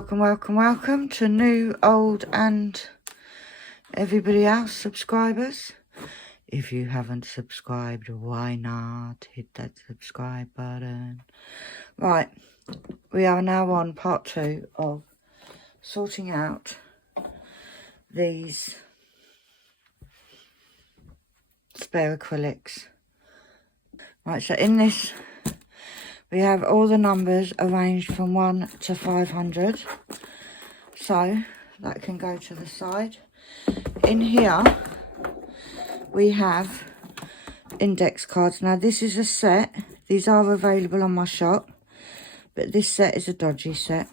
welcome to new, old and everybody else subscribers. If you haven't subscribed, why not hit that subscribe button? Right, we are now on part 2 of sorting out these spare acrylics. Right, so in this we have all the numbers arranged from 1 to 500. So that can go to the side. In here we have index cards. Now this is a set. These are available on my shop, but this set is a dodgy set.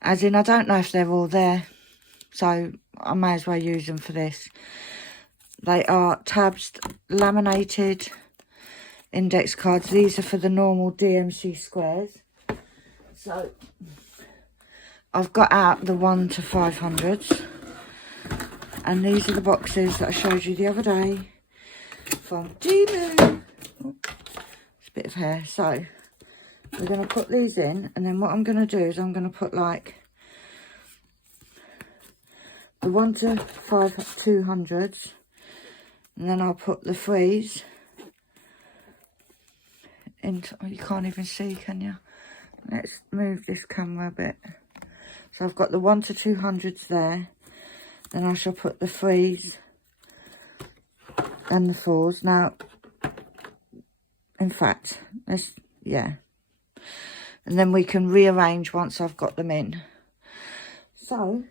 As in, I don't know if they're all there, so I may as well use them for this. They are tabs, laminated index cards. These are for the normal DMC squares. So I've got out the 1 to 500s, and these are the boxes that I showed you the other day from Demu. Oh, it's a bit of hair. So we're going to put these in, and then what I'm going to do is I'm going to put like the 1 to 200s, and then I'll put the 3s into, oh, you can't even see, can you? Let's move this camera a bit. So I've got the 1 to 200s there. Then I shall put the 3s and the 4s. Now, in fact, let's, yeah. And then we can rearrange once I've got them in. So,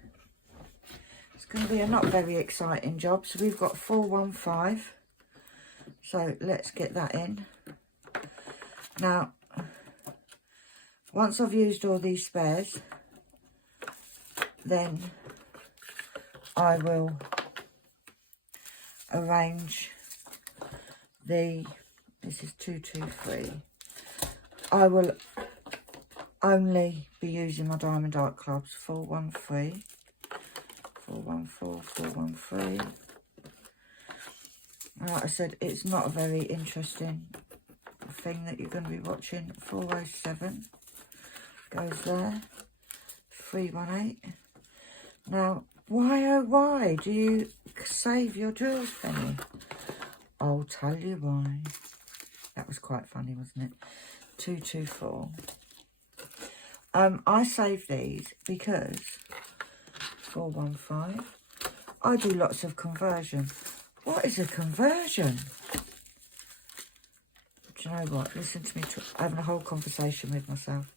it's going to be a not very exciting job. So we've got 415. So let's get that in. Now, once I've used all these spares, then I will arrange the, this is 223. I will only be using my diamond art clubs, 413, 414, 413. Like I said, it's not a very interesting thing that you're going to be watching. 407 goes there, 318. Now, why oh why do you save your drills, Penny? I'll tell you why. That was quite funny, wasn't it? 224. I save these because 415. I do lots of conversion. What is a conversion? Do you know what? Listen to me having a whole conversation with myself.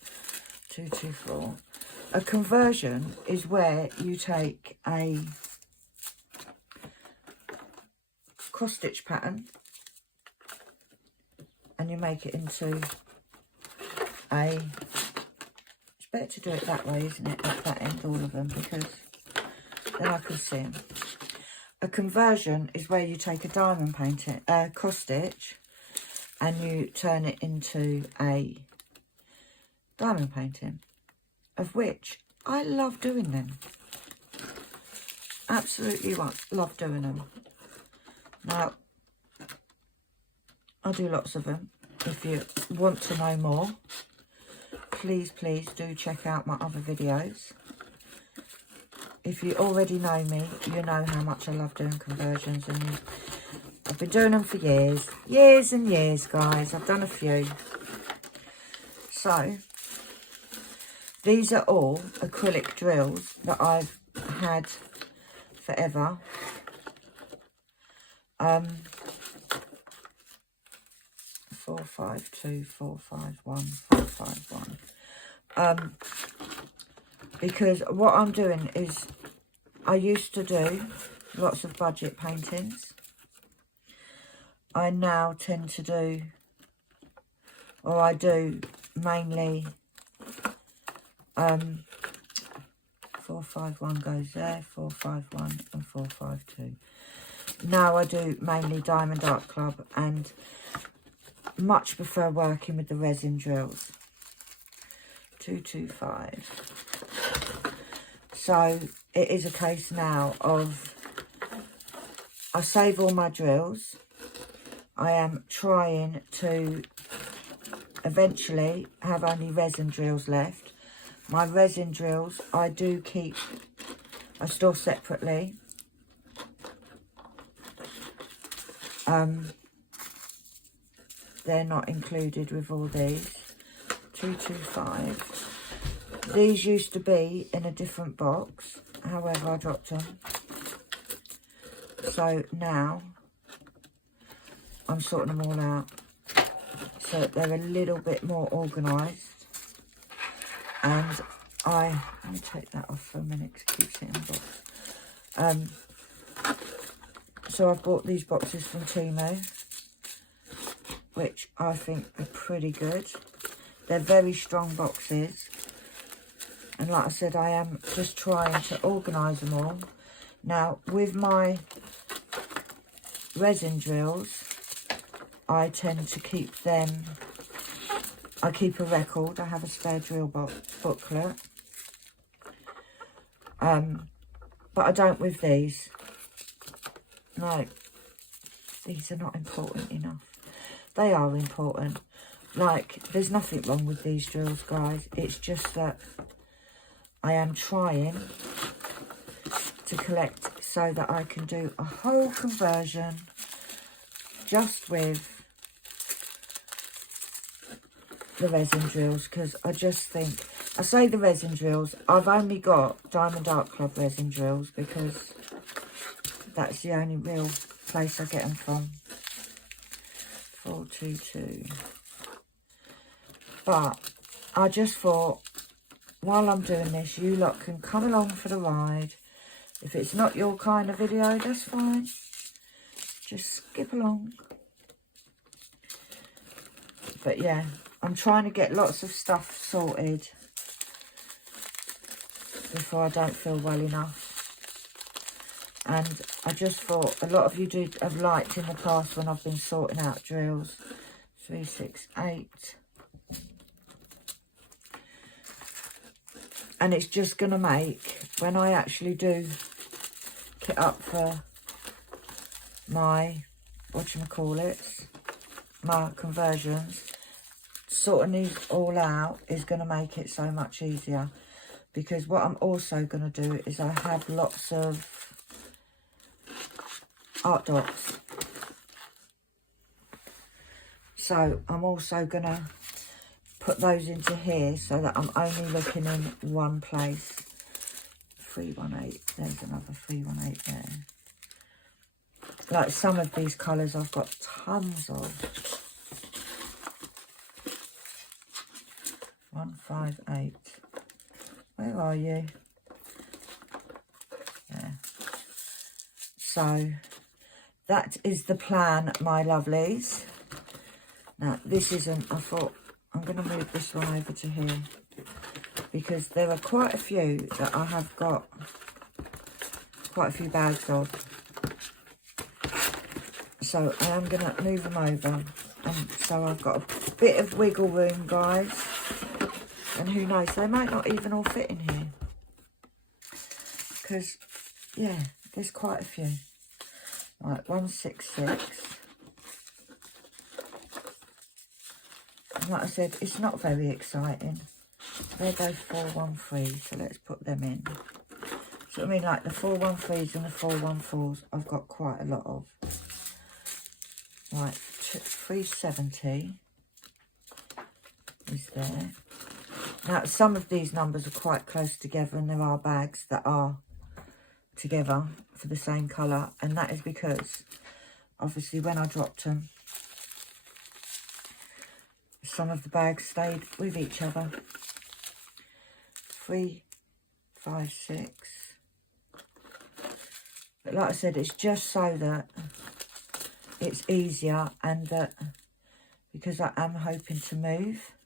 224. A conversion is where you take a cross stitch pattern and you make it into a, it's better to do it that way, isn't it, at that end, all of them, because then I can see them. A conversion is where you take a diamond painting, cross stitch, and you turn it into a diamond painting, of which I love doing them. Absolutely love doing them. Now, I do lots of them. If you want to know more, please do check out my other videos. If you already know me, you know how much I love doing conversions, and I've been doing them for years and years, guys. I've done a few. So these are all acrylic drills that I've had forever. 452, 451, 451. Because what I'm doing is, I used to do lots of budget paintings. I now tend to do, or I do mainly 451 goes there, 451 and 452. Now I do mainly diamond art club, and much prefer working with the resin drills. 225. So it is a case now of, I save all my drills. I am trying to eventually have only resin drills left. my resin drills, I store separately. They're not included with all these. 225. These used to be in a different box, however I dropped them. So now I'm sorting them all out so that they're a little bit more organised. And let me take that off for a minute because it keeps it in the box. So I've bought these boxes from Temu, which I think are pretty good. They're very strong boxes. And like I said, I am just trying to organise them all. Now, with my resin drills, I tend to keep them, I keep a record. I have a spare drill booklet. But I don't with these. No, these are not important enough. They are important. Like, there's nothing wrong with these drills, guys. It's just that I am trying to collect so that I can do a whole conversion just with the resin drills, because I just think, I say the resin drills, I've only got Diamond Art Club resin drills because that's the only real place I get them from. 422. But I just thought, while I'm doing this, you lot can come along for the ride. If it's not your kind of video, that's fine. Just skip along. But yeah, I'm trying to get lots of stuff sorted before I don't feel well enough. And I just thought, a lot of you have liked in the past when I've been sorting out drills. 368. And it's just going to make, when I actually do kit up for my, whatchamacallits, my conversions, sorting these all out is going to make it so much easier. Because what I'm also going to do is I have lots of art dots. So I'm also going to put those into here so that I'm only looking in one place. 318, there's another 318 there. Like some of these colours I've got tons of. 158. Where are you? Yeah. So that is the plan, my lovelies. Now this isn't, I thought, I'm going to move this one over to here because there are quite a few that I have got quite a few bags of. So I am going to move them over. And so I've got a bit of wiggle room, guys. And who knows, they might not even all fit in here. Because, yeah, there's quite a few. Right, 166. Like I said, it's not very exciting. They're both 413, so let's put them in. So I mean, like the 413s and the 414s, I've got quite a lot of. Right, 370 is there. Now, some of these numbers are quite close together, and there are bags that are together for the same colour, and that is because, obviously, when I dropped them, some of the bags stayed with each other. 3, 5, 6. But like I said, it's just so that it's easier, and that because I am hoping to move,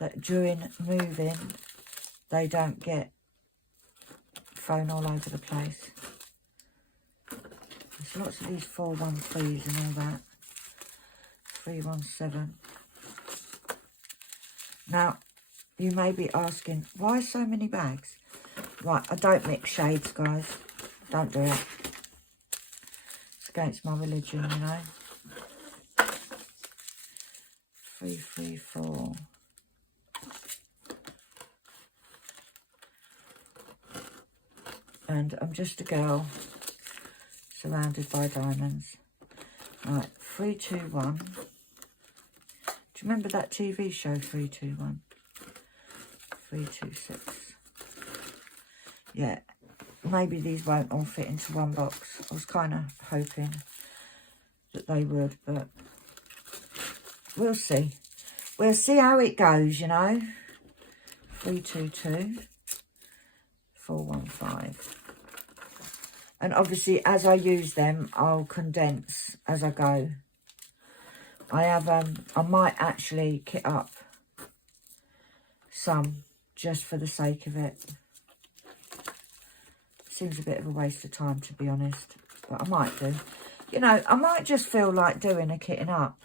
that during moving they don't get thrown all over the place. There's lots of these 413s and all that. 317. Now, you may be asking, why so many bags? Right, I don't mix shades, guys. Don't do it. It's against my religion, you know. 334. And I'm just a girl surrounded by diamonds. Right, 3, 2, 1. Do you remember that TV show, 3, 2, 1? 3, 2, 6. Yeah, maybe these won't all fit into one box. I was kind of hoping that they would, but we'll see. We'll see how it goes, you know. 3, 2, 2. 4, 1, 5. And obviously, as I use them, I'll condense as I go. I might actually kit up some just for the sake of it. Seems a bit of a waste of time, to be honest, but I might do. You know, I might just feel like doing a kitting up.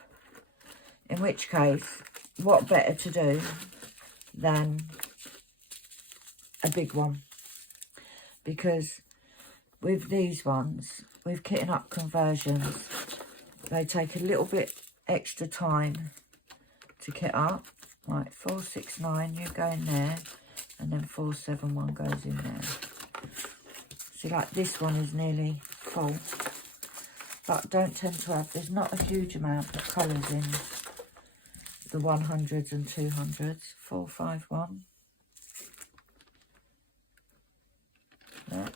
In which case, what better to do than a big one? Because with these ones, with kitting up conversions, they take a little bit extra time to kit up. Right, 4, 6, 9, you go in there, and then 4, 7, 1 goes in there. See, like this one is nearly full, but don't tend to have, there's not a huge amount of colours in the 100s and 200s. 4, 5, 1. There.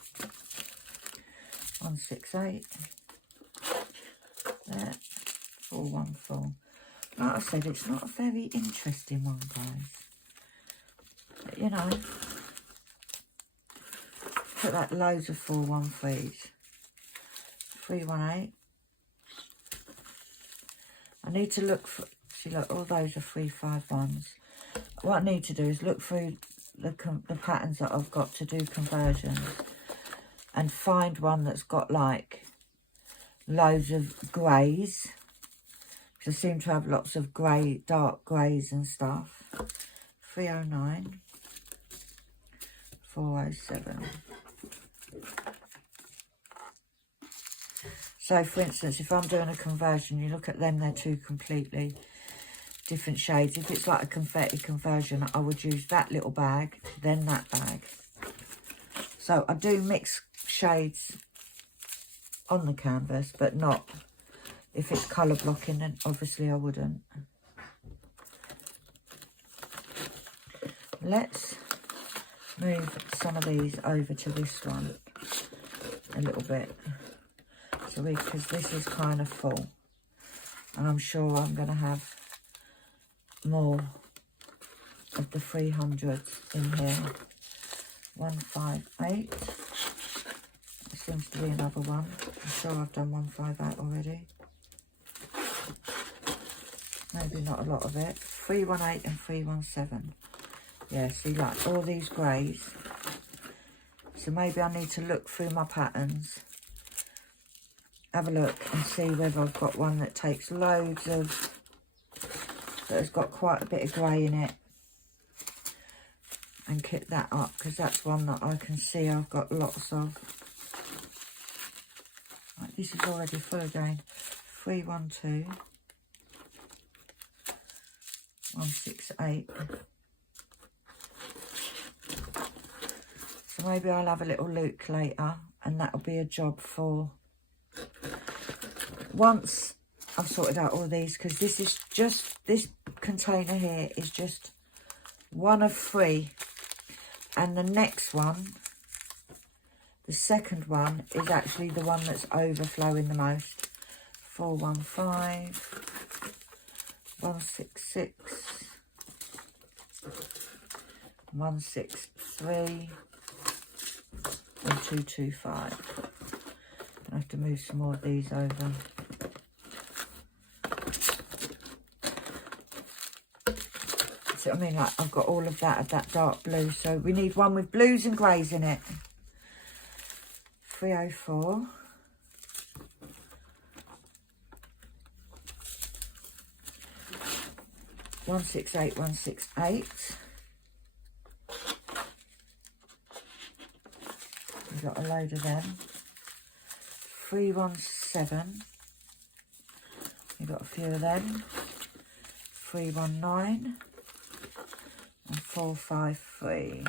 1, 6, 8. There. 4, 1, 4. Like I said, it's not a very interesting one, guys. But, you know, put that loads of 4, 1, 3s. 3, 1, 8. I need to look for, see, look, all those are 3, 5, 1s. What I need to do is look through the patterns that I've got to do conversions and find one that's got like loads of greys. Because I seem to have lots of grey, dark greys and stuff. 309. 407. So, for instance, if I'm doing a conversion, you look at them, they're two completely different shades. If it's like a confetti conversion, I would use that little bag, then that bag. So, I do mix shades on the canvas, but not if it's colour blocking, then obviously I wouldn't. Let's move some of these over to this one a little bit. So because this is kind of full. And I'm sure I'm going to have more of the 300s in here. 1, 5, 8. There seems to be another one. I'm sure I've done 1, 5, 8 already. Maybe not a lot of it. 3, 1, 8 and 3, 1, 7. Yeah, see, like all these greys. So maybe I need to look through my patterns. Have a look and see whether I've got one that takes loads of, that has got quite a bit of grey in it. And kit that up, because that's one that I can see I've got lots of. Right, this is already full again. 3, 1, 2. 1, 6, 8. So maybe I'll have a little look later, and that'll be a job for once I've sorted out all these, because this is just, this container here is just one of 3, and the next one, the second one, is actually the one that's overflowing the most. 4, 1, 5. 1, 6, 6. 1, 6, 3. And 2, 2, 5. I have to move some more of these over. So I mean, like, I've got all of that dark blue. So we need one with blues and greys in it. 304. 168, 168. We've got a load of them. 317. We've got a few of them. 319 and 453.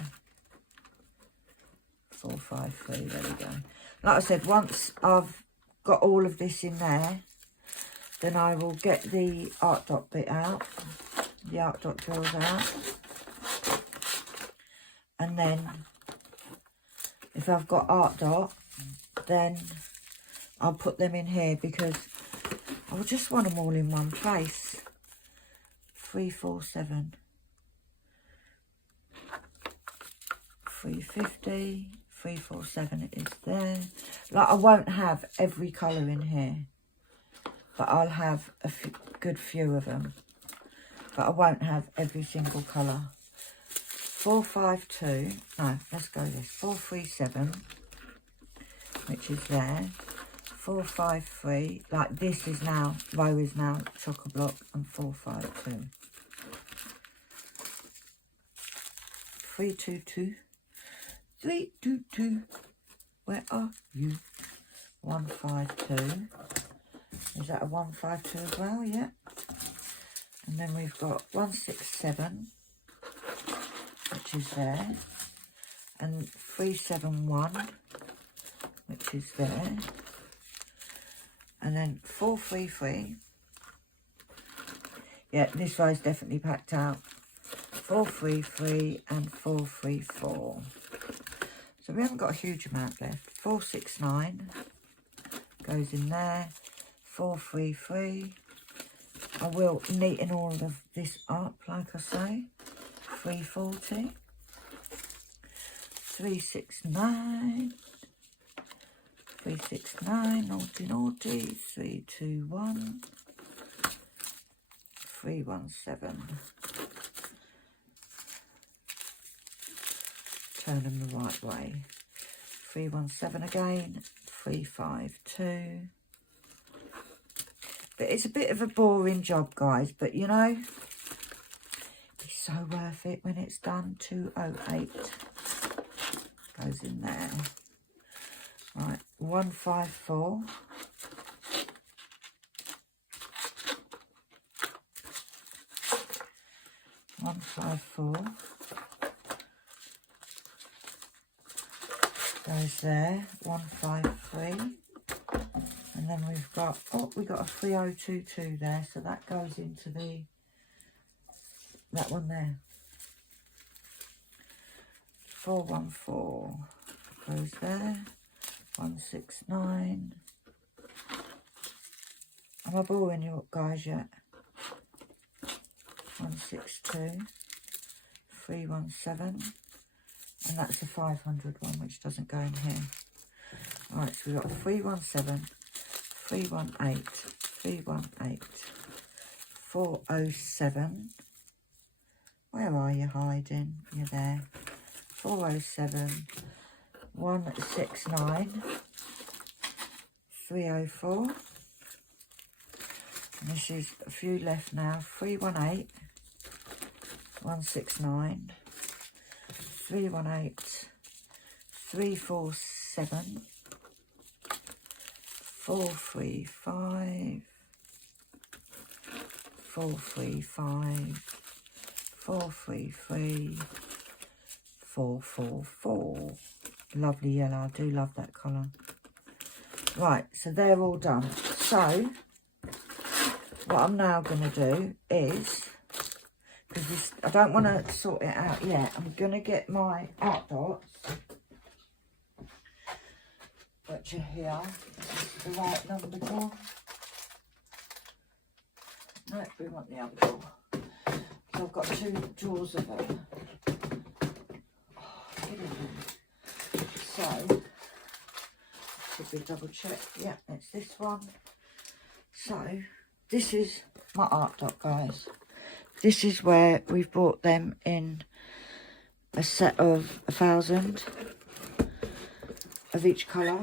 453. There we go. Like I said, once I've got all of this in there, then I will get the art dot bit out, the art dot drills out, and then if I've got art dot, then I'll put them in here because I just want them all in one place. 347, 350, 347, it is there. Like, I won't have every colour in here, but I'll have a good few of them. But I won't have every single colour. 452, no, let's go this. 437, which is there. 453, like this is now, row is now chock-a-block, and 452. 322, 322, where are you? 152, is that a 152 as well? Yeah. And then we've got 167, which is there, and 371, which is there, and then 433. Yeah, this row is definitely packed out. 433 and 434. So we haven't got a huge amount left. 469 goes in there. 433. I will neaten all of this up, like I say. 340. 369. 369, naughty naughty. 321. 317. Turn them the right way. 317 again. 352. But it's a bit of a boring job, guys, but you know, it's so worth it when it's done. 208 goes in there. Right, 154. 154 goes there. 153. And then we've got, oh, we got a 3022 there, so that goes into that one there. 414 goes there. 169. Am I boring you up, guys, yet? 162. 317. And that's the 500 one, which doesn't go in here. Right, so we've got a 317. 318, 318, 407. Where are you hiding? You're there. 407, 169, 304. And this is a few left now. 318, 169, 318, 347. 435, 435, 433, 444. Lovely yellow. I do love that colour. Right, so they're all done. So what I'm now going to do is, because I don't want to sort it out yet, I'm going to get my art dots. Which are here. This is the right number drawer. No, we want the other drawer. So I've got two drawers of them. So, should be double check. Yeah, it's this one. So, this is my art dot, guys. This is where we've bought them in a set of 1,000 of each colour.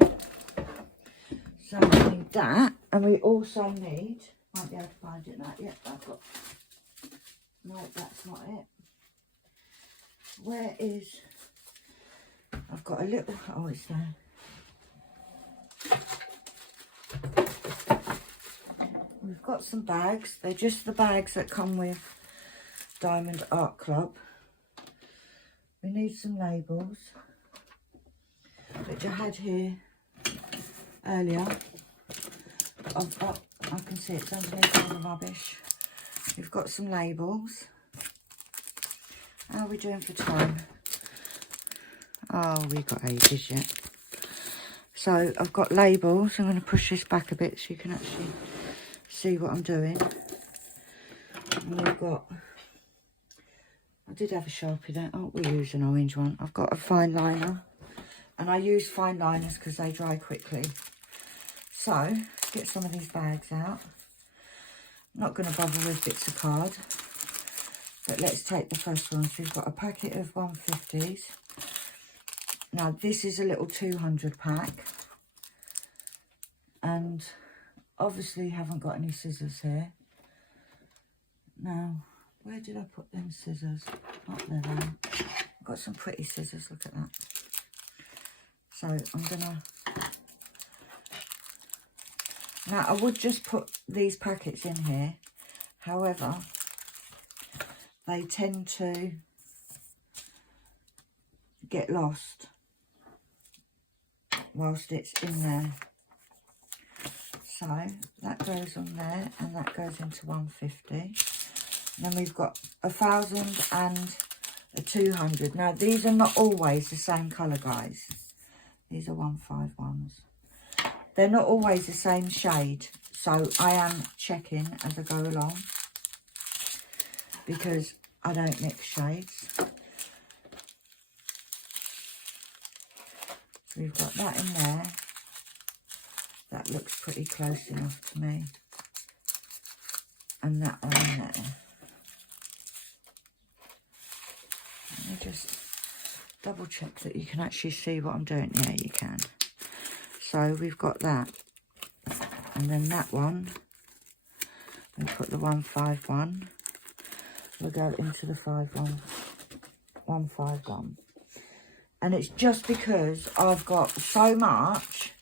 So we need that, and we also need, might be able to find it now. Yep, I've got, no, that's not it. Where is, I've got a little, oh, it's there. We've got some bags. They're just the bags that come with Diamond Art Club. We need some labels. which I had here earlier. I've got, I can see it's underneath all the rubbish. We've got some labels. How are we doing for time? Oh, we've got ages yet. So I've got labels. I'm going to push this back a bit so you can actually see what I'm doing. And we've got, I did have a Sharpie there. Oh, we use an orange one. I've got a fine liner. And I use fine liners because they dry quickly. So, let's get some of these bags out. I'm not going to bother with bits of card. But let's take the first one. So we've got a packet of 150s. Now, this is a little 200 pack. And obviously haven't got any scissors here. Now, where did I put them scissors? Up there now. I've got some pretty scissors, look at that. So I'm gonna, now I would just put these packets in here. However, they tend to get lost whilst it's in there. So that goes on there and that goes into 150. And then we've got 1,000 and a 200. Now these are not always the same colour, guys. These are 151s. They're not always the same shade. So I am checking as I go along because I don't mix shades. So we've got that in there. That looks pretty close enough to me. And that one in there. Let me just double check that you can actually see what I'm doing. Yeah, you can. So we've got that. And then that one, we put the 151. We'll go into the 151. And it's just because I've got so much,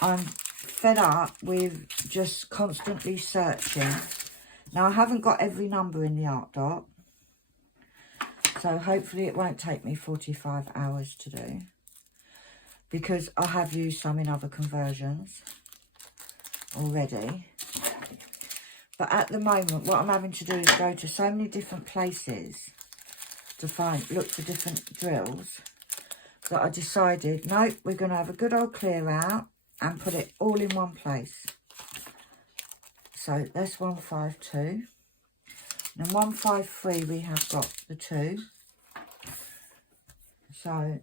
I'm fed up with just constantly searching. Now I haven't got every number in the art dot, so hopefully it won't take me 45 hours to do, because I have used some in other conversions already. But at the moment what I'm having to do is go to so many different places to look for different drills, that I decided, nope, we're going to have a good old clear out and put it all in one place. So that's 152. And 153 we have got the 2. So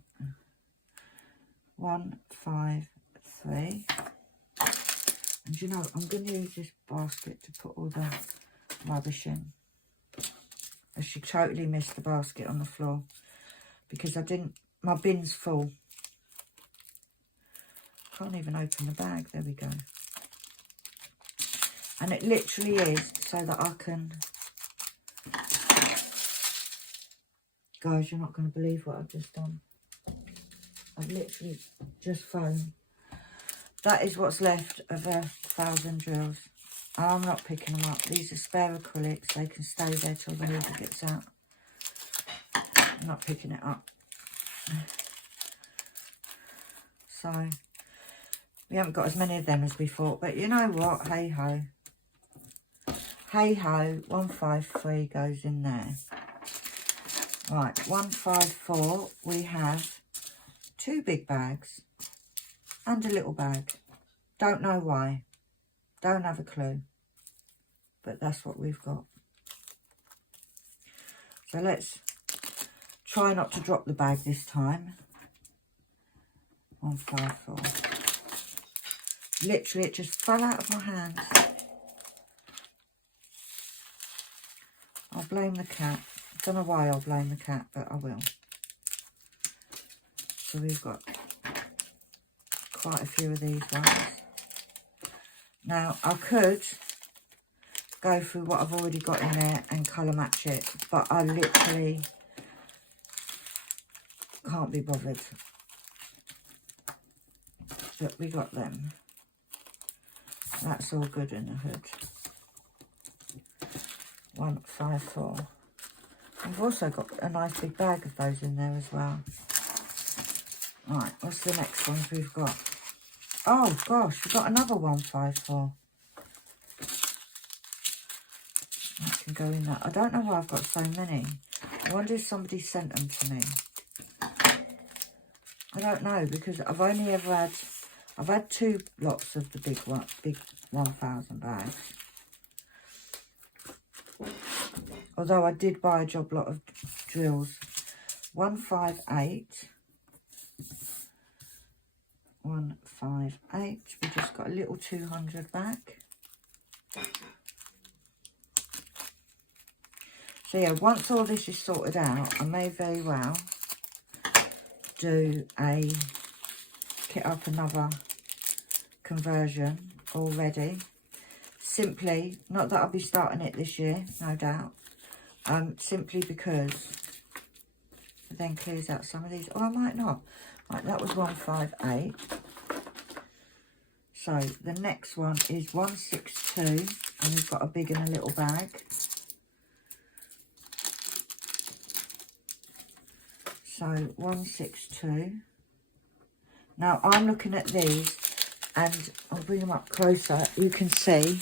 153. And you know, I'm going to use this basket to put all the rubbish in. I should totally missed the basket on the floor because I didn't, my bin's full. Can't even open the bag. There we go. And it literally is so that I can... Guys, you're not going to believe what I've just done. I've literally just phoned. That is what's left of 1,000 drills. I'm not picking them up. These are spare acrylics. They can stay there till the lever gets out. I'm not picking it up. So... we haven't got as many of them as we thought, but you know what? Hey ho. Hey ho, 153 goes in there. Right, 154, we have 2 big bags and a little bag. Don't know why. Don't have a clue. But that's what we've got. So let's try not to drop the bag this time. 154. Literally, it just fell out of my hands. I'll blame the cat. I don't know why I'll blame the cat, but I will. So we've got quite a few of these ones. Now, I could go through what I've already got in there and colour match it, but I literally can't be bothered. But we got them. That's all good in the hood. 154. I've also got a nice big bag of those in there as well. Right, what's the next ones we've got? Oh gosh, we've got another 154. That can go in that. I don't know why I've got so many. I wonder if somebody sent them to me. I don't know, because I've only ever had, I've had 2 lots of the big 1,000 bags. Although I did buy a job lot of drills. 158. 158. We just got a little 200 back. So yeah, once all this is sorted out, I may very well do a kit up another conversion already. Simply, not that I'll be starting it this year, no doubt. Simply because it then clears out some of these. Oh, I might not. Right, that was 158. So the next one is 162, and we've got a big and a little bag. So 162. Now I'm looking at these, and I'll bring them up closer. You can see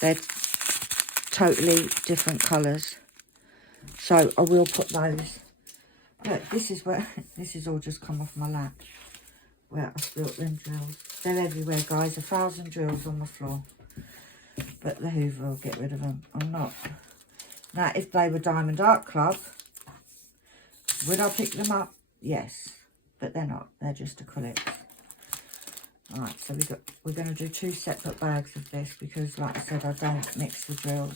they're totally different colours. So I will put those. Look, this is where this is all just come off my lap. Where I spilt them drills. They're everywhere, guys. 1,000 drills on the floor. But the Hoover will get rid of them. I'm not. Now, if they were Diamond Art Club, would I pick them up? Yes. But they're not. They're just acrylics. Alright, so we're going to do 2 separate bags of this because, like I said, I don't mix the drills.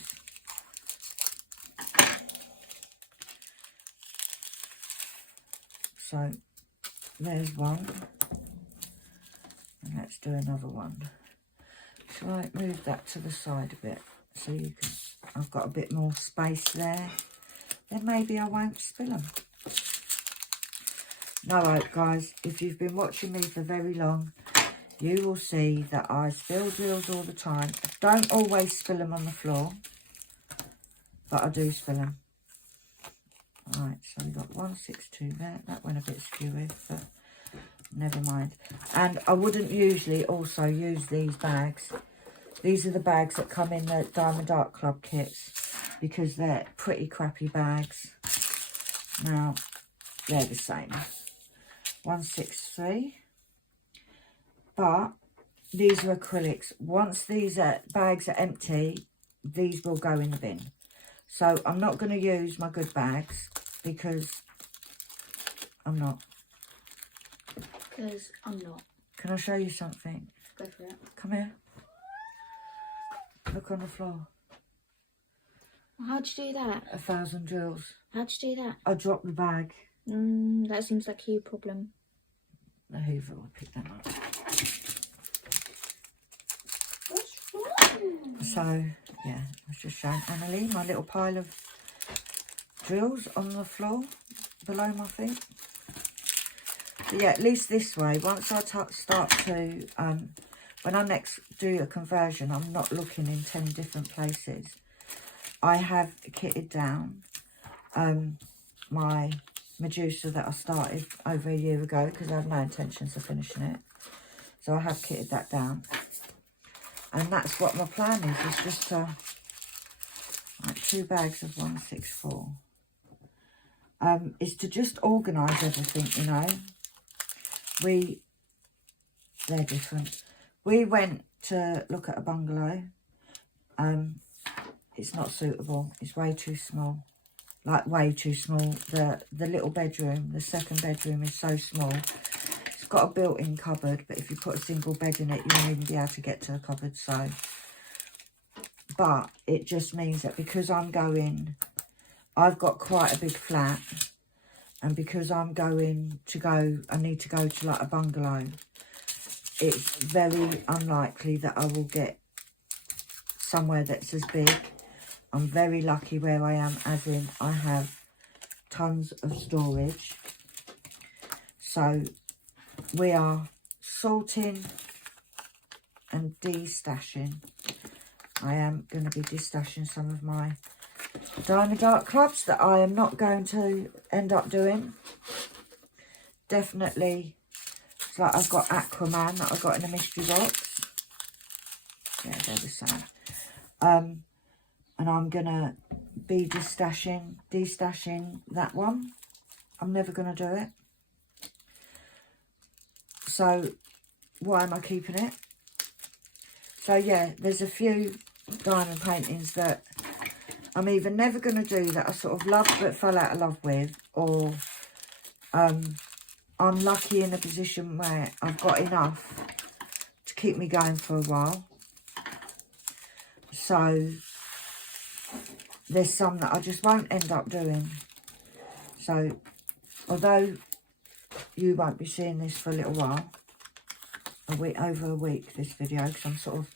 So, there's one. And let's do another one. Shall I move that to the side a bit so you can... I've got a bit more space there. Then maybe I won't spill them. No, guys, if you've been watching me for very long, you will see that I spill drills all the time. I don't always spill them on the floor, but I do spill them. Right, so we've got 162 there. That went a bit skewy, but never mind. And I wouldn't usually also use these bags. These are the bags that come in the Diamond Art Club kits because they're pretty crappy bags. Now, they're the same. 163. But these are acrylics. Once these bags are empty, these will go in the bin. So I'm not going to use my good bags because I'm not. Because I'm not. Can I show you something? Go for it. Come here. Look on the floor. How'd you do that? 1,000 drills. How'd you do that? I dropped the bag. That seems like a you problem. The Hoover will pick them up. What's wrong? So, yeah, I was just showing Annalie my little pile of drills on the floor below my feet. So, yeah, at least this way, once I start to, when I next do a conversion, I'm not looking in 10 different places. I have kitted down my Medusa that I started over a year ago because I have no intentions of finishing it. So I have kitted that down. And that's what my plan is just to, like 2 bags of 164. Is to just organise everything, you know. They're different. We went to look at a bungalow. It's not suitable. It's way too small. Like, way too small. The little bedroom, the second bedroom is so small. It's got a built-in cupboard, but if you put a single bed in it, you won't even be able to get to the cupboard, so. But it just means that because I'm going, I've got quite a big flat, and because I'm going to go, I need to go to like a bungalow, it's very unlikely that I will get somewhere that's as big. I'm very lucky where I am, as in I have tons of storage. So we are sorting and de-stashing. I am going to be de-stashing some of my Diamond Art Clubs that I am not going to end up doing. Definitely So like I've got Aquaman that I got in a mystery box. Yeah, they're the same. And I'm going to be destashing that one. I'm never going to do it. So why am I keeping it? So yeah, there's a few diamond paintings that I'm either never going to do that I sort of loved but fell out of love with, or I'm lucky in a position where I've got enough to keep me going for a while. So there's some that I just won't end up doing. So although you won't be seeing this for a little while, over a week, this video, because I'm sort of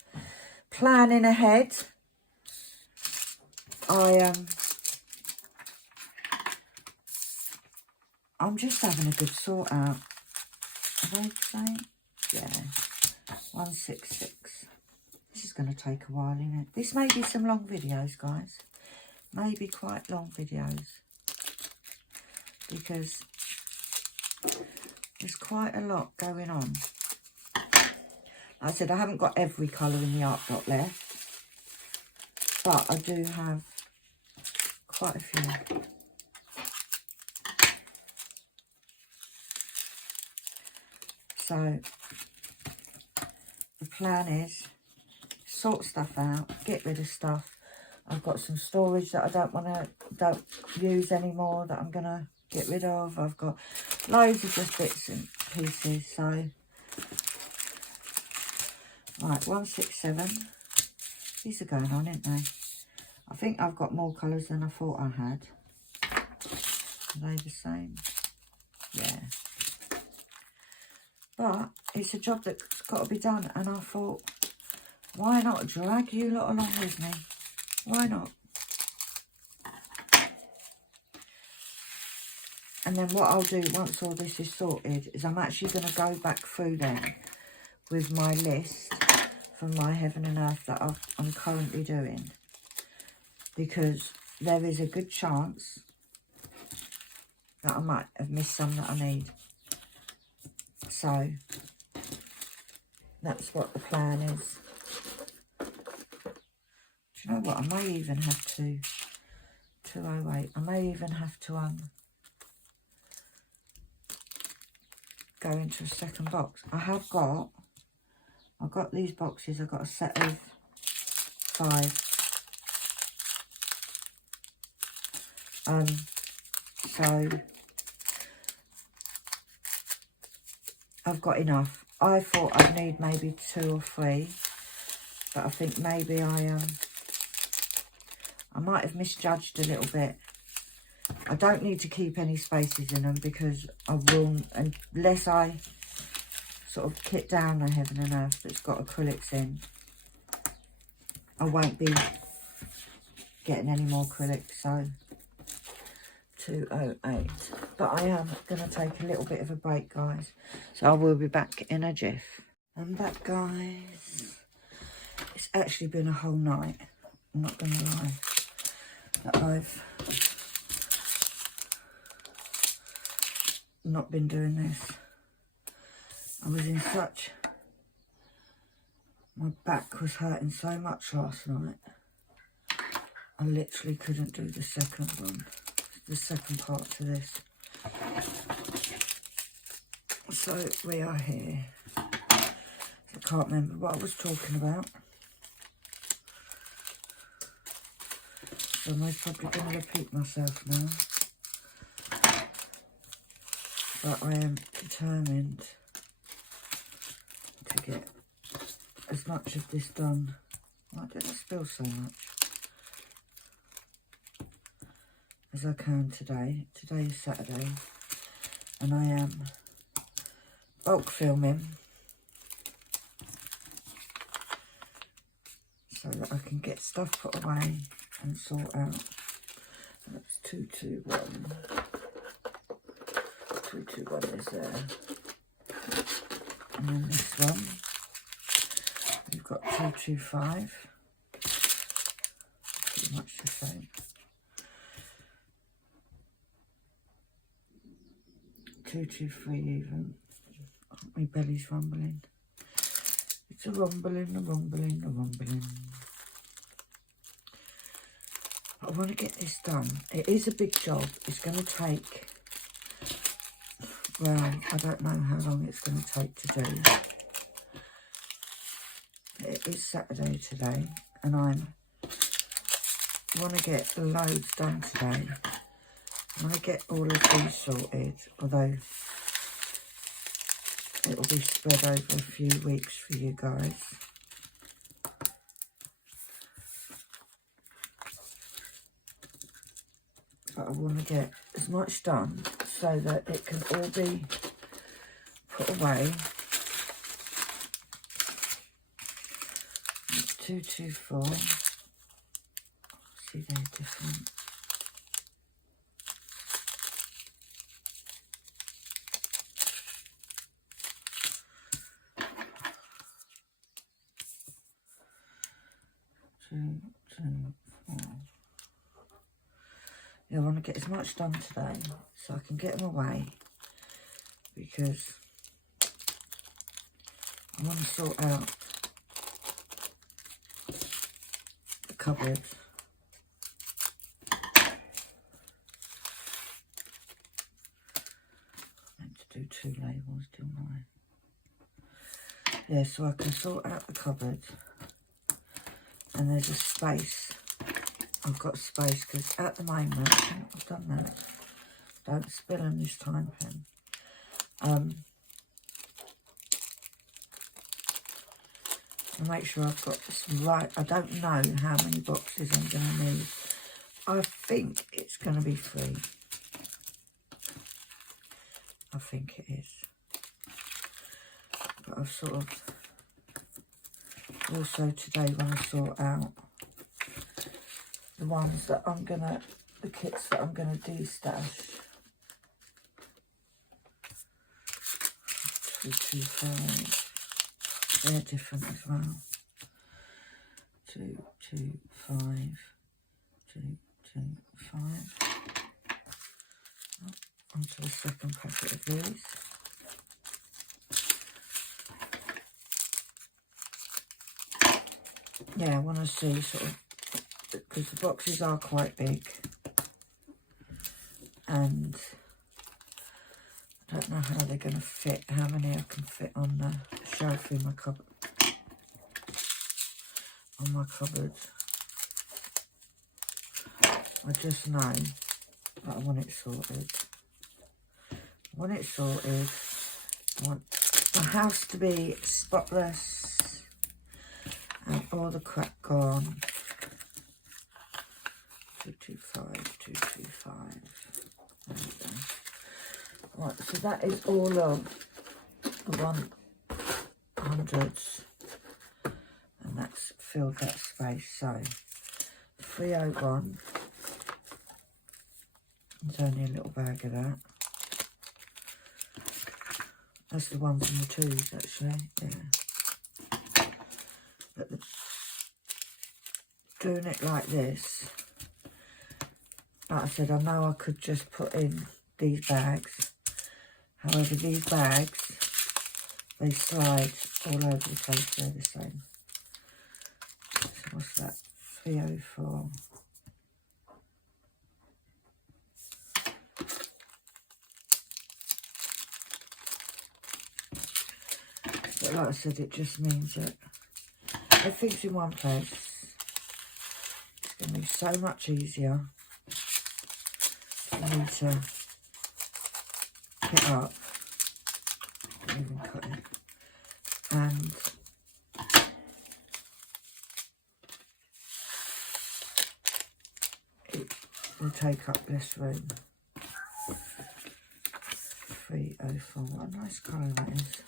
planning ahead. I'm just having a good sort out. Are they the same? Yeah. 166. This is going to take a while, isn't it? This may be some long videos, guys. Maybe quite long videos. Because there's quite a lot going on. Like I said, I haven't got every colour in the art block left. But I do have quite a few. So the plan is sort stuff out, get rid of stuff. I've got some storage that I don't use anymore that I'm gonna get rid of. I've got loads of just bits and pieces. So right, 167. These are going on, aren't they? I think I've got more colours than I thought I had. Are they the same? Yeah. But it's a job that's got to be done, and I thought, why not drag you lot along with me? Why not? And then what I'll do once all this is sorted is I'm actually going to go back through them with my list from my Heaven and Earth that I'm currently doing, because there is a good chance that I might have missed some that I need. So that's what the plan is. Do you know what? I may even have to 208. I may even have to go into a second box. I've got these boxes. I've got a set of 5. So I've got enough. I thought I'd need maybe 2 or 3, but I think maybe I might have misjudged a little bit. I don't need to keep any spaces in them, because I will, unless I sort of kit down the Heaven and Earth that's got acrylics in, I won't be getting any more acrylics. So 208. But I am going to take a little bit of a break, guys. So I will be back in a jiff. I'm back, guys. It's actually been a whole night. I'm not going to lie. That I've not been doing this. I was in such... My back was hurting so much last night. I literally couldn't do the second one. The second part to this. So we are here. I can't remember what I was talking about. So I'm most probably going to repeat myself now. But I am determined to get as much of this done. Why did I spill so much? As I can today. Today is Saturday, and I am bulk filming so that I can get stuff put away and sort out. That's 221. 221 is there. And then this one, we've got 225. Pretty much the same. 223 even. My belly's rumbling. It's a rumbling, a rumbling, a rumbling. I want to get this done. It is a big job. It's going to take, well, I don't know how long it's going to take to do. It is Saturday today, and I want to get loads done today. I want to get all of these sorted, although it will be spread over a few weeks for you guys. But I want to get as much done so that it can all be put away. 224. See, they're different. Yeah, I want to get as much done today so I can get them away, because I want to sort out the cupboards. I meant to do 2 labels, didn't I? Yeah, so I can sort out the cupboards, and there's a space. I've got space because at the moment, I've done that. Don't spill them this time, Pen. I'll make sure I've got some right. I don't know how many boxes I'm going to need. I think it's going to be 3. I think it is. But I've sort of also today want to sort out the ones that I'm gonna, the kits that I'm gonna de-stash. 225. They're different as well. 225. 225. Oh, onto the second packet of these. Yeah, I want to see sort of, because the boxes are quite big, and I don't know how they're going to fit, how many I can fit on the shelf in my cupboard, on my cupboards. I just know that I want it sorted. I want it sorted. I want my house to be spotless and all the crap gone. 225, 225. There we go. Right, so that is all of the 100s, and that's filled that space. So 301. There's only a little bag of that. That's the 1s and the 2s, actually. Yeah. But doing it like this, like I said, I know I could just put in these bags. However, these bags, they slide all over the place. They're the same. So what's that? 304. But like I said, it just means that everything's in one place. It's going to be so much easier for me to pick up, even cut it, and it will take up less room. 304, what a nice colour that is.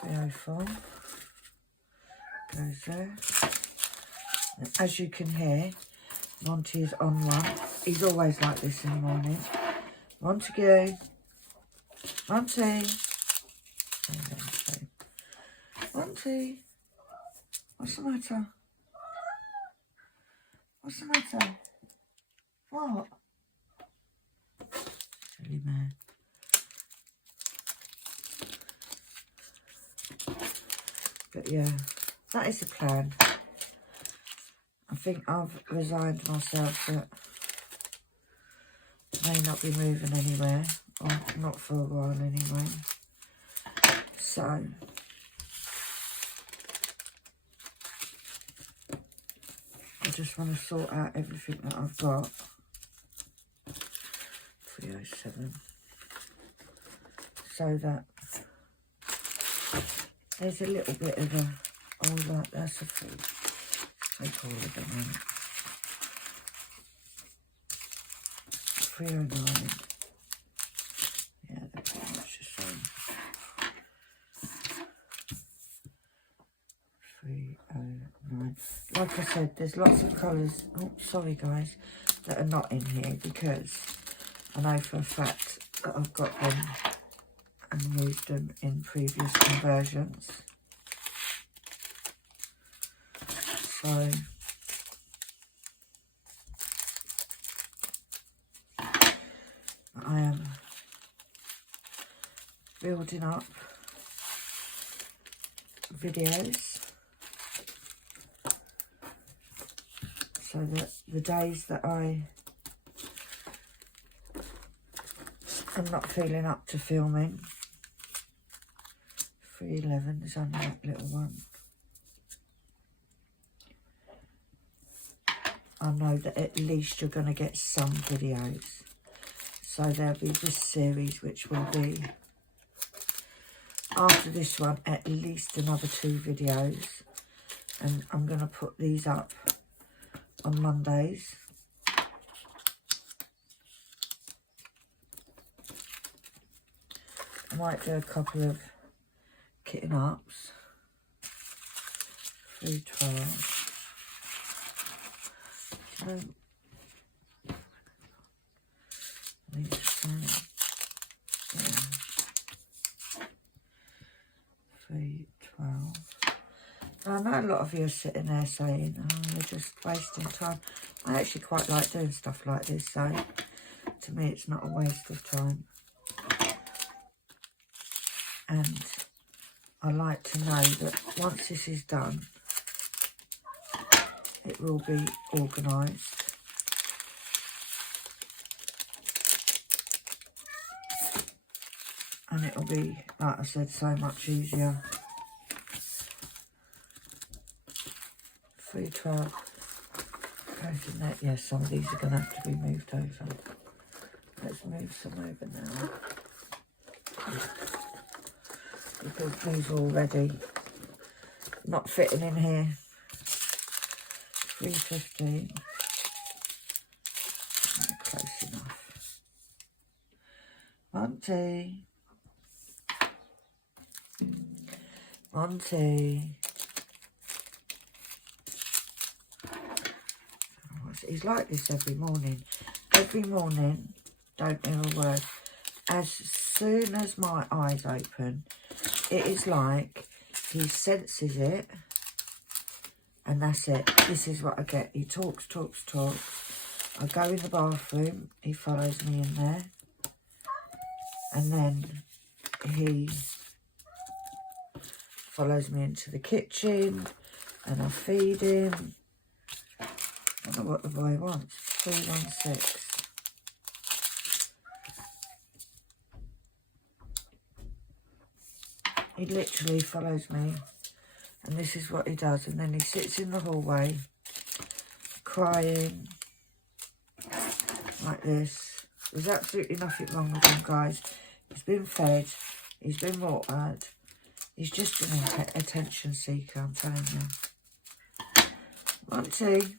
304 goes there. And as you can hear, Monty is on one. He's always like this in the morning. Montague. Monty. Monty. What's the matter? What's the matter? What? Silly man. But yeah, that is the plan. I think I've resigned myself that I may not be moving anywhere, or not for a while anyway. So I just want to sort out everything that I've got. 307. So that there's a little bit of a, oh that's a food. Take all of them in. 309. Yeah, they're pretty much the same. 309. Like I said, there's lots of colours, oh sorry guys, that are not in here because I know for a fact that I've got them and used them in previous conversions. So I am building up videos so that the days that I am not feeling up to filming, 311 is only that little one, I know that at least you're going to get some videos. So there'll be this series, which will be, after this one, at least another 2 videos. And I'm going to put these up on Mondays. I might do a couple of kitten ups. 312. Yeah. 312. I know a lot of you are sitting there saying, oh, you're just wasting time. I actually quite like doing stuff like this, so to me it's not a waste of time. And I like to know that once this is done, it will be organised. And it'll be, like I said, so much easier. 312. Closing that. Yes, some of these are going to have to be moved over. Let's move some over now. Because these are already not fitting in here. 315. Not close enough. Monty. Monty. He's like this every morning. Every morning, don't hear a word. As soon as my eyes open, it is like he senses it, and that's it. This is what I get. He talks, talks, talks. I go in the bathroom, he follows me in there, and then he follows me into the kitchen, and I feed him. I don't know what the boy wants. 316. He literally follows me, and this is what he does. And then he sits in the hallway, crying, like this. There's absolutely nothing wrong with him, guys. He's been fed, he's been watered. He's just an attention seeker, I'm telling you. Monty.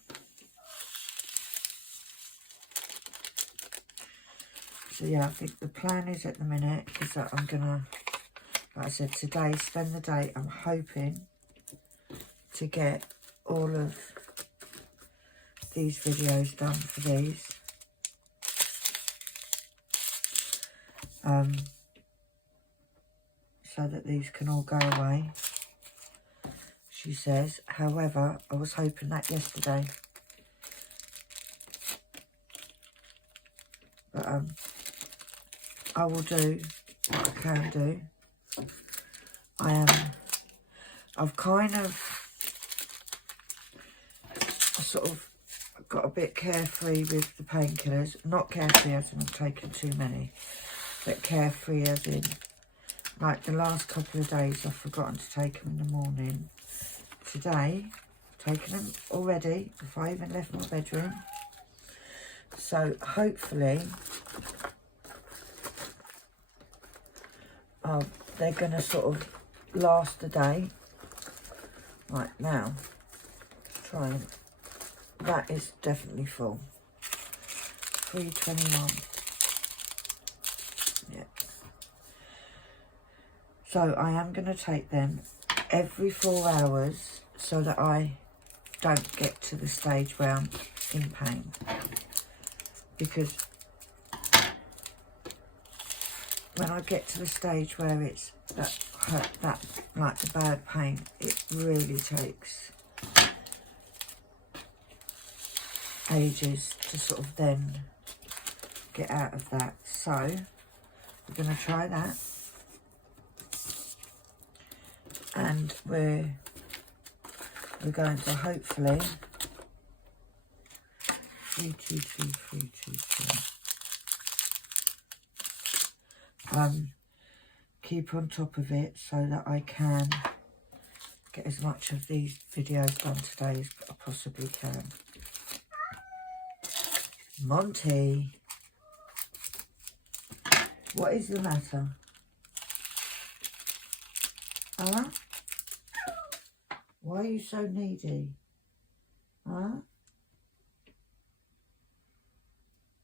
So yeah, I think the plan is at the minute is that I'm gonna, like I said, today, spend the day. I'm hoping to get all of these videos done for these. So that these can all go away, she says. However, I was hoping that yesterday. But I will do what I can do. I am I've kind of sort of got a bit carefree with the painkillers. Not carefree as in I'm taking too many, but carefree as in, like the last couple of days I've forgotten to take them in the morning. Today, I've taken them already before I even left my bedroom. So hopefully, they're going to sort of last the day. Right, now, let's try and, that is definitely full. 321. Yeah. So I am going to take them every 4 hours so that I don't get to the stage where I'm in pain. Because when I get to the stage where it's that hurt, that like the bad pain, it really takes ages to sort of then get out of that. So we're going to try that, and we're going to hopefully 322. Keep on top of it so that I can get as much of these videos done today as I possibly can. Monty, what is the matter? Huh? Why are you so needy? Huh?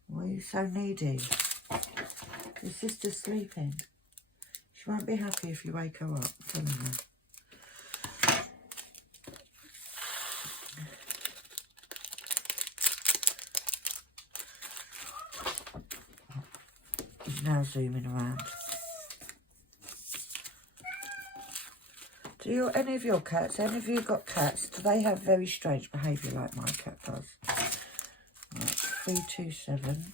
Why are you so needy? Your sister's sleeping. She won't be happy if you wake her up, I'm telling her. He's now zooming around. Do any of your cats, any of you got cats, do they have very strange behaviour like my cat does? Right, 327.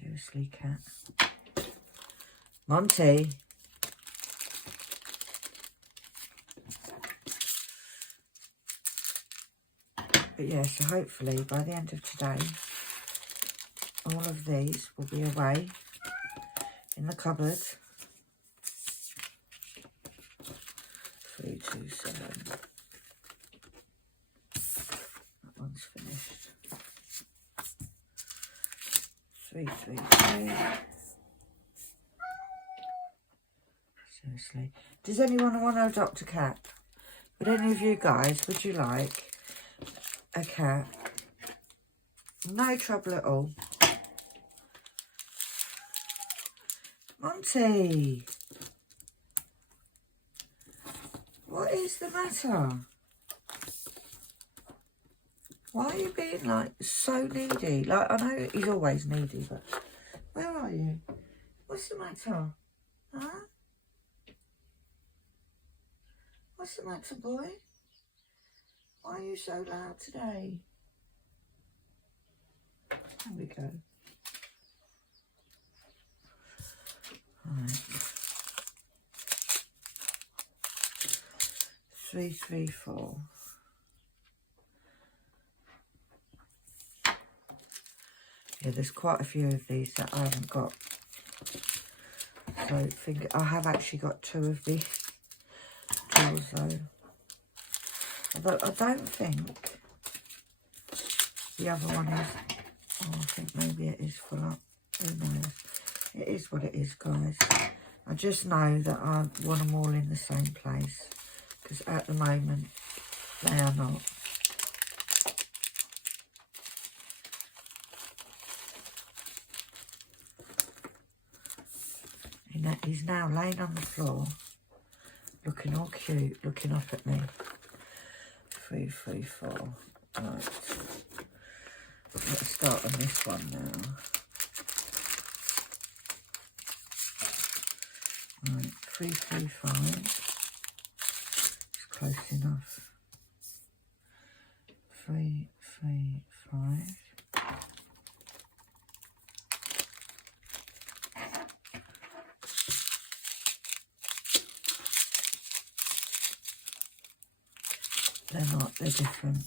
Seriously, cat. Monty. But yeah, so hopefully by the end of today, all of these will be away in the cupboard. 327. That one's finished. 333. Seriously. Does anyone want to adopt a cat? Would any of you guys, would you like a cat? No trouble at all. Monty! What is the matter? Why are you being like so needy? Like, I know he's always needy, but where are you? What's the matter? Huh? What's the matter, boy? Why are you so loud today? There we go. Right. 334. Yeah, there's quite a few of these that I haven't got. So I have actually got 2 of these tools though. Although I don't think the other one is. Oh, I think maybe it is full up. Who knows? It is what it is, guys. I just know that I want them all in the same place, because at the moment they are not. He's now laying on the floor, looking all cute, looking up at me. 334. Right. Let's start on this one now. Right, 335. It's close enough. 335. they're not, they're different.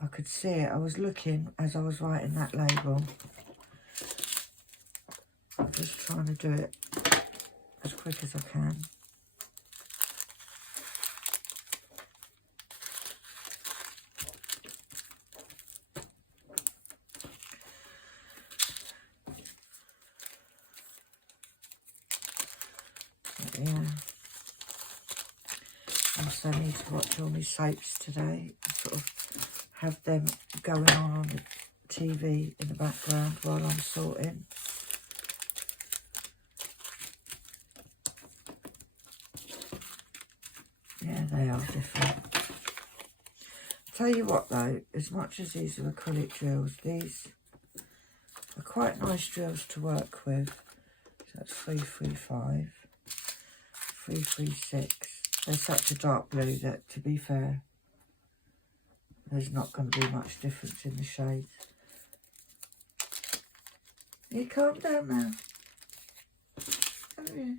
I could see it. I was looking as I was writing that label. I'm just trying to do it as quick as I can. But yeah. I also need to watch all my soaps today. I sort of have them going on the TV in the background while I'm sorting. Yeah, they are different. Tell you what though, as much as these are acrylic drills, these are quite nice drills to work with. So that's 335, 336. They're such a dark blue that, to be fair, there's not going to be much difference in the shades. You calm down now. Oh, yeah.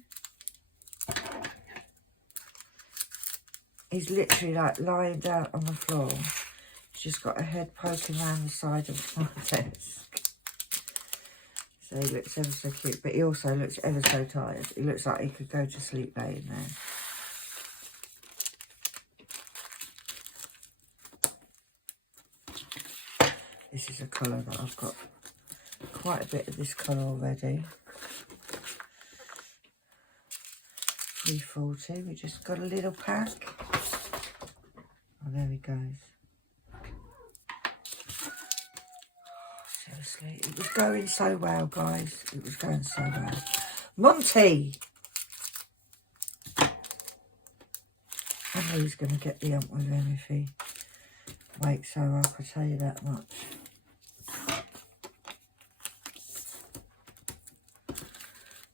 He's literally like lying down on the floor. He's just got a head poking around the side of my desk. So he looks ever so cute, but he also looks ever so tired. He looks like he could go to sleep laying there. This is a colour that I've got quite a bit of this colour already. 340, we just got a little pack. Oh, there he goes. Seriously, it was going so well, guys. It was going so well. Monty! I know he's going to get the ump with him if he wakes her up, I'll tell you that much.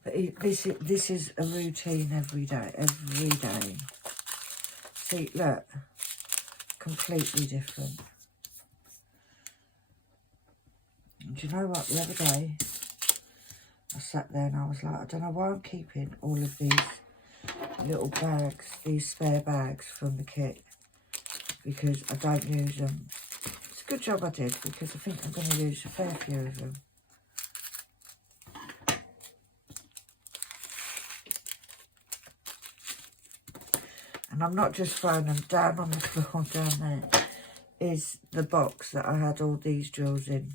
But this is a routine every day, See, look, completely different. And do you know what, the other day, I sat there and I was like, I don't know why I'm keeping all of these little bags, these spare bags from the kit, because I don't use them. It's a good job I did, because I think I'm going to use a fair few of them. And I'm not just throwing them down on the floor down there. Is the box that I had all these drills in.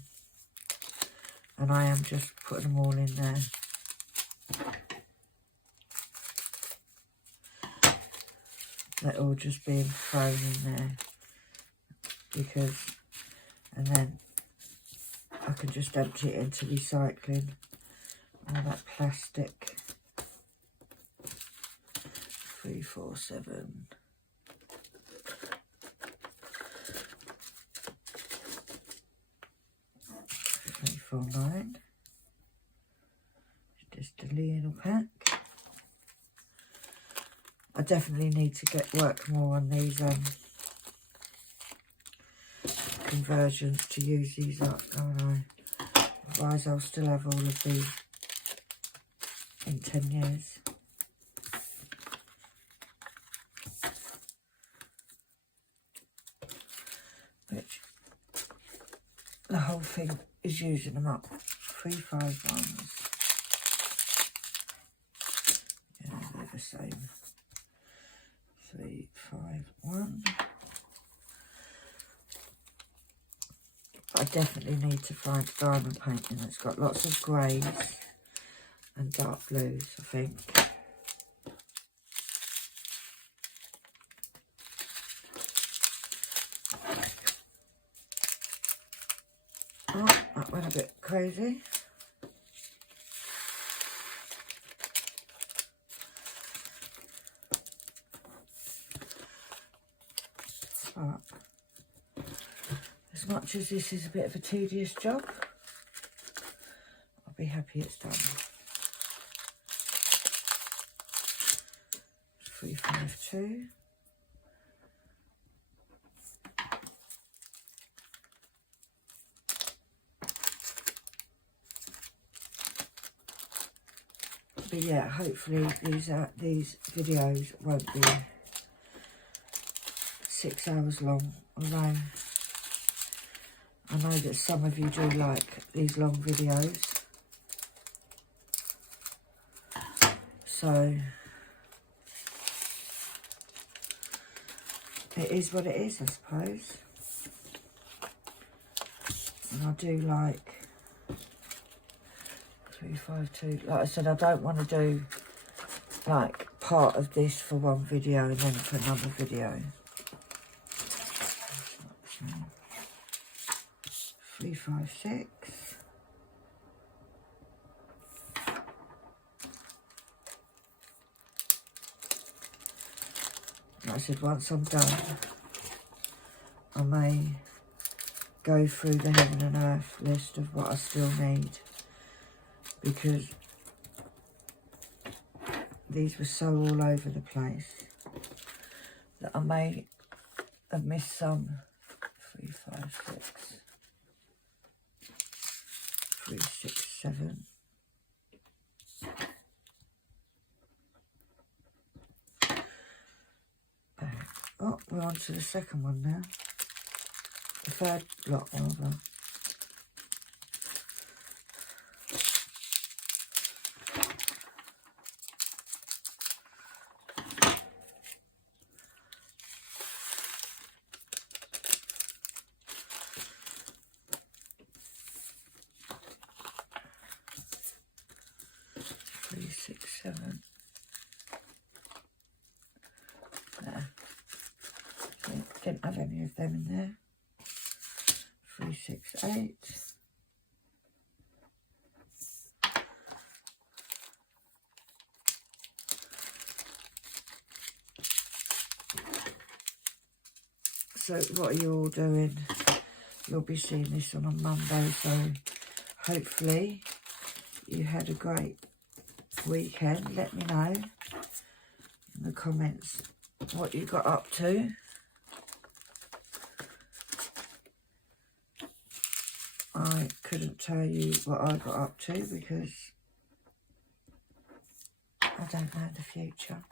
And I am just putting them all in there. They're all just being thrown in there. Because, and then I can just empty it into recycling. All that plastic. 347. 349. Just a little pack. I definitely need to work more on these conversions to use these up, don't I? Otherwise I'll still have all of these in 10 years. Which the whole thing is using them up. 351s. Yeah, they're the same. 351. I definitely need to find a diamond painting that's got lots of greys and dark blues, I think. Oh, that went a bit crazy. But as much as this is a bit of a tedious job, I'll be happy it's done. 352. But yeah, hopefully these videos won't be 6 hours long, although I know that some of you do like these long videos. So it is what it is, I suppose. And I do like 352. Like I said, I don't want to do like part of this for one video and then for another video. 356. Like I said, once I'm done, I may go through the heaven and earth list of what I still need, because these were so all over the place that I may have missed some. 356, 367. Oh, we're on to the second one now. The third lot, rather. Three, 6, 7. There. Didn't have any of them in there. 3, 6, 8. So what are you all doing? You'll be seeing this on a Monday, so hopefully you had a great weekend. Let me know in the comments what you got up to. I couldn't tell you what I got up to because I don't know the future.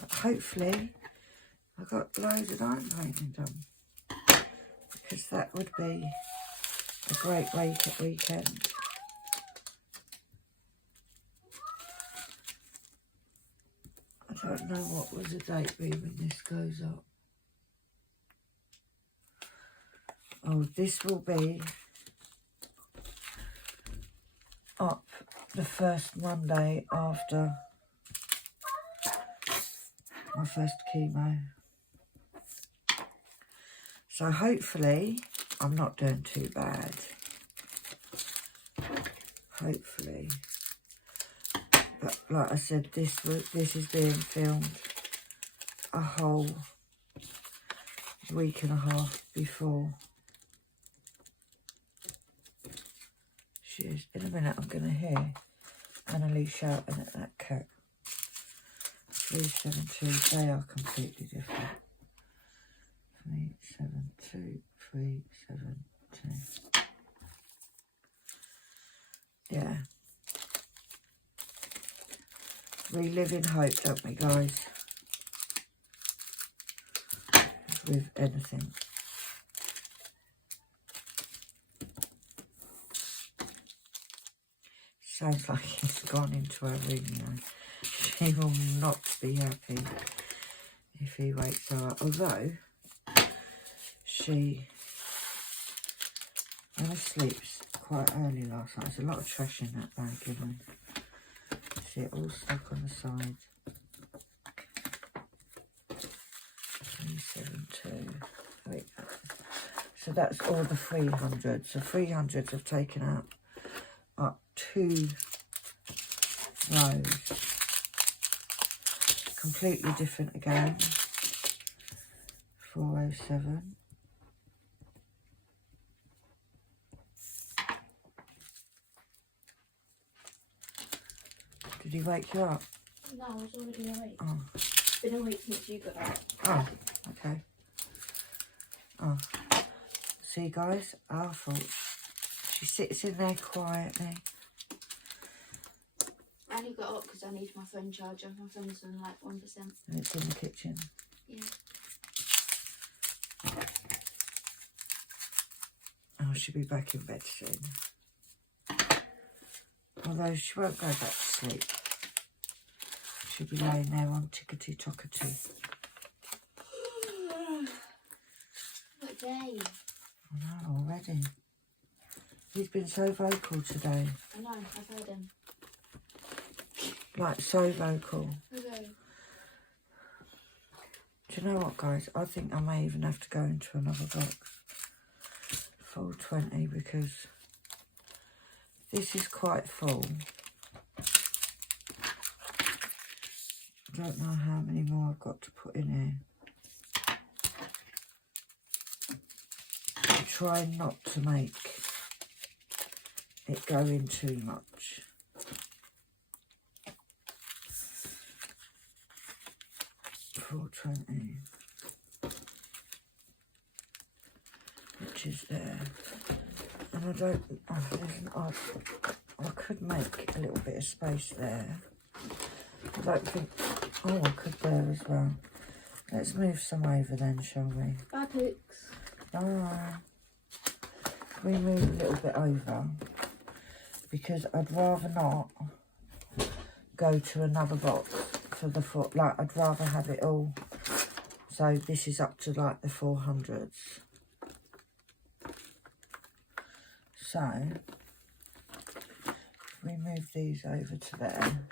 But hopefully I got loads of iron painting done, because that would be a great weekend. I don't know what was the date be when this goes up. Oh, this will be up the first Monday after my first chemo. So hopefully I'm not doing too bad. Hopefully. But like I said, this is being filmed a whole week and a half before. Cheers. In a minute I'm going to hear Annalise shouting at that cat. 372, they are completely different. 372, 372. Yeah. We live in hope, don't we, guys? With anything. Sounds like he's gone into her room now. She will not be happy if he wakes her up. Although, she went to sleep quite early last night. There's a lot of trash in that bag, you know. See it all stuck on the side. 372. Wait. So that's all the 300s. So 300s have taken out up 2 rows. Completely different again. 407. Did he wake you up? No, I was already awake. Oh. Been awake since you got up. Oh, okay. Oh. See, guys, our fault. She sits in there quietly. I only got up because I need my phone charger. My phone's on like 1%. And it's in the kitchen. Yeah. Oh, she'll be back in bed soon. Although she won't go back to sleep. She'll be laying there on tickety-tockety. What day? I know, already. He's been so vocal today. I know, I've heard him. Like, so vocal. Okay. Do you know what, guys? I think I may even have to go into another box. Full 20, because this is quite full. I don't know how many more I've got to put in here. I'm trying not to make it go in too much. Full 20. Which is there. And I don't, I could make a little bit of space there. I don't think, oh, I could there as well. Let's move some over then, shall we? Bye, Pooks. Ah, we move a little bit over because I'd rather not go to another box for the foot. Like, I'd rather have it all. So this is up to like the 400s. So if we move these over to there,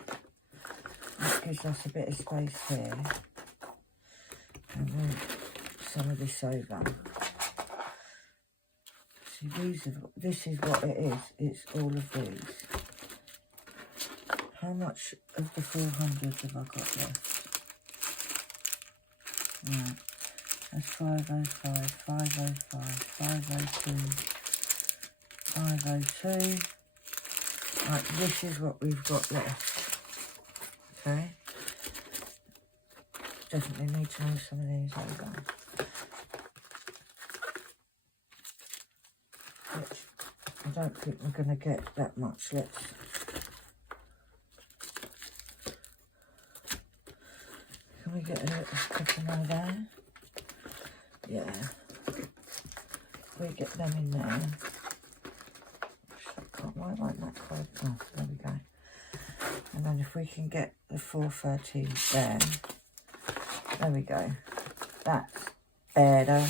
that gives us a bit of space here. And move some of this over. See, this is what it is. It's all of these. How much of the 400s have I got left? Right. That's 505, 505, 502, 502. Right, this is what we've got left. Okay. Definitely need to move some of these over. Which I don't think we're going to get that much. Let's. Can we get a couple more there? Yeah. We get them in there. Why won't that quite? Oh, there we go. And then if we can get the 413 there. There we go. That's better.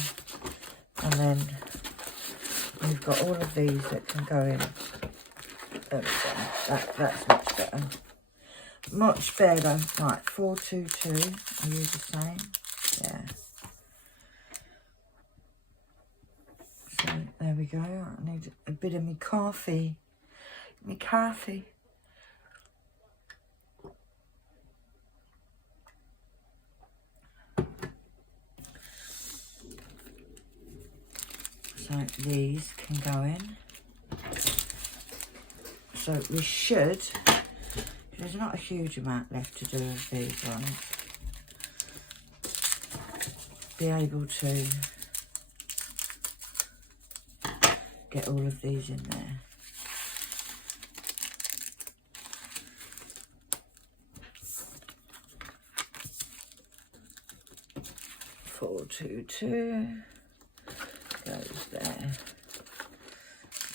And then we've got all of these that can go in. There we go. That's much better. Much better. Right, 422. Are you the same? Yeah. So there we go. I need a bit of me coffee. Me coffee. So these can go in. So we should, there's not a huge amount left to do of these ones, be able to get all of these in there. Four, 2, goes there.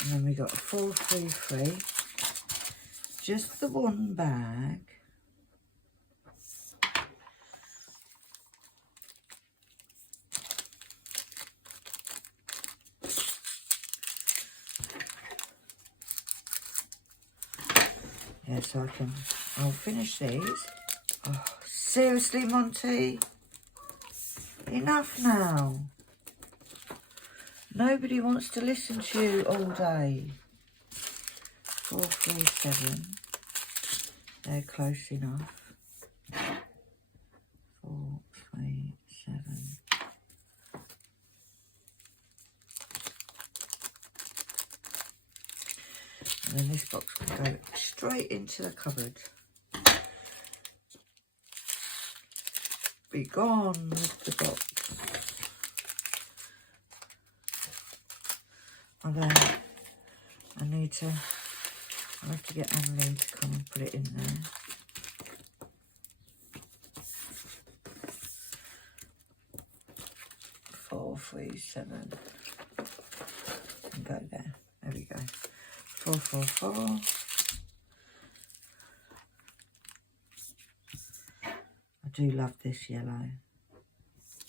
And then we got 433. Just the one bag. Yeah, so I'll finish these. Oh, seriously, Monty? Enough now. Nobody wants to listen to you all day. 437. They're close enough. 437. And then this box can go straight into the cupboard. Be gone with the box. And then I need to I'll have to get Anne-Lee to come and put it in there. Four, 3, 7. And go there. There we go. 4, 4, 4. I do love this yellow.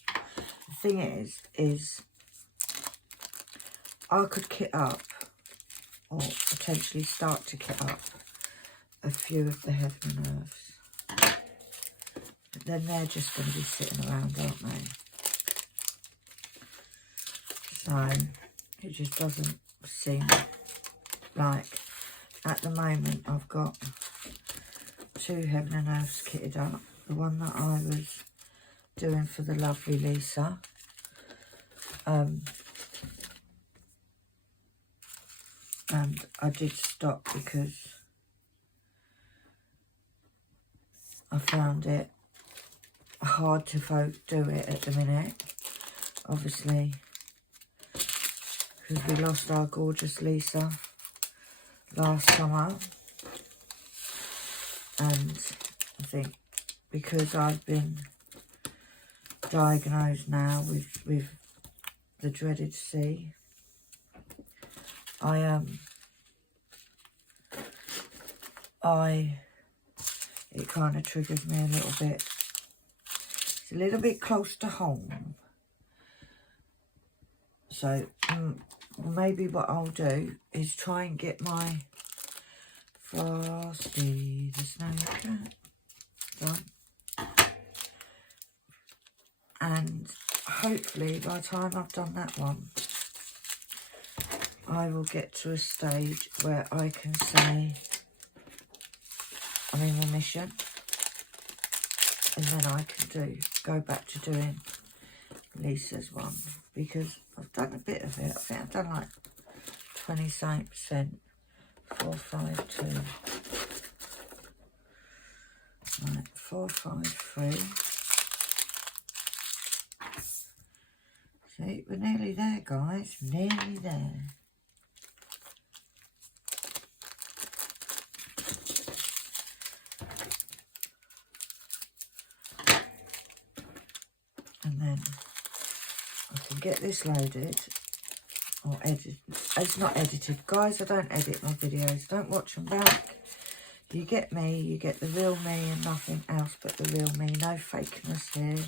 The thing is I could kit up, or potentially start to kit up, a few of the heaven nerves. But then they're just going to be sitting around, aren't they? So it just doesn't seem like, at the moment, I've got 2 heaven and earths kitted up. The one that I was doing for the lovely Lisa. And I did stop because I found it hard to do it at the minute. Obviously, because we lost our gorgeous Lisa last summer. And I think because I've been diagnosed now with the dreaded C, it kind of triggers me a little bit. It's a little bit close to home. So maybe what I'll do is try and get my Frosty the Snowcat done. And hopefully by the time I've done that one, I will get to a stage where I can say I'm in remission, and then I can go back to doing Lisa's one, because I've done a bit of it. I think I've done like 27%. 4, 5, 2. Right, 4, 5, 3. See, we're nearly there, guys. Nearly there. And then I can get this loaded or edited. It's not edited, guys. I don't edit my videos. Don't watch them back. You get me. You get the real me and nothing else but the real me. No fakeness here.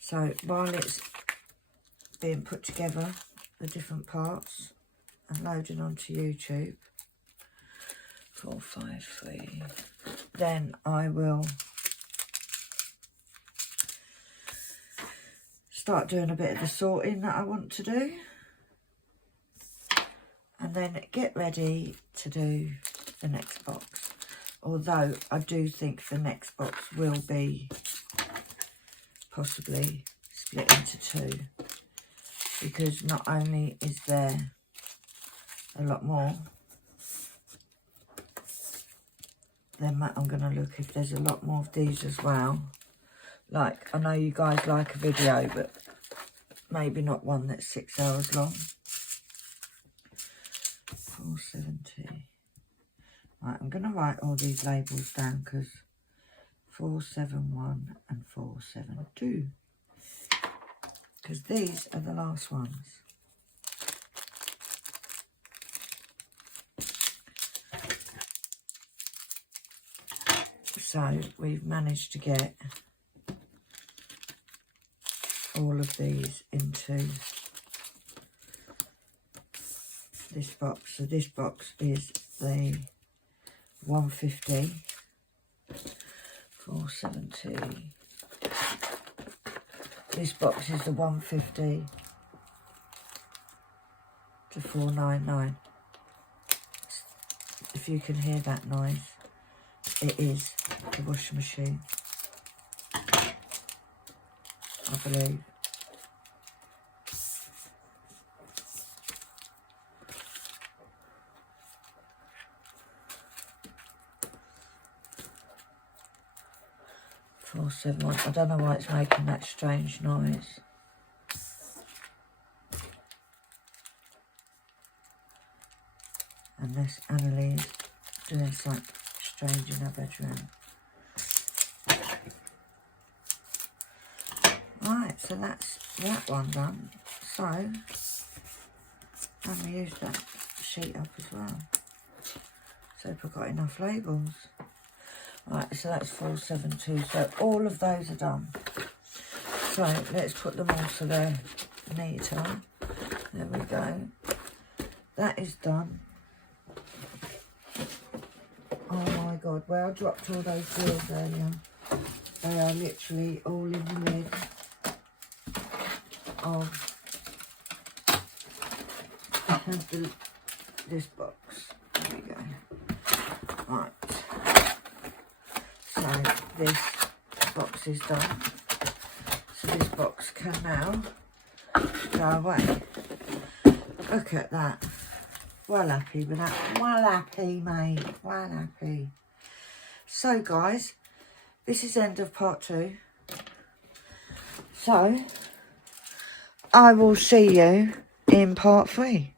So while it's being put together, the different parts, and loading onto YouTube, 4, 5, 3, then I will start doing a bit of the sorting that I want to do, and then get ready to do the next box. Although I do think the next box will be possibly split into 2, because not only is there a lot more, then I'm going to look if there's a lot more of these as well. Like, I know you guys like a video, but maybe not one that's 6 hours long. 470. Right, I'm going to write all these labels down, because 471 and 472. Because these are the last ones. So we've managed to get all of these into this box. So this box is the 150, 470. This box is the 150 to 499. If you can hear that noise, it is the washing machine, I believe. I don't know why it's making that strange noise. Unless Annalise doing something strange in her bedroom. Right, so that's that one done. So, I'm going to use that sheet up as well. So if I've got enough labels. Right, so that's 472. So all of those are done. So let's put them all to their meter. There we go. That is done. Oh my God, where I dropped all those wheels earlier. They are literally all in the lid of this box. There we go. Right. So this box is done. So this box can now go away. Look at that. Well happy with that. Well happy, mate. Well happy. So guys, this is the end of part 2. So I will see you in part 3.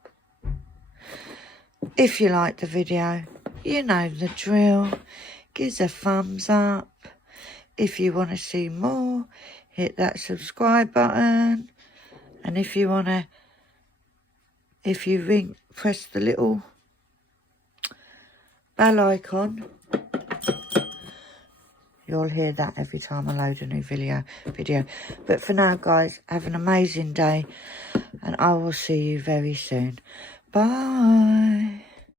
If you like the video, you know the drill. Give us a thumbs up. If you want to see more, hit that subscribe button. And if you want to, press the little bell icon, you'll hear that every time I load a new video. But for now, guys, have an amazing day. And I will see you very soon. Bye.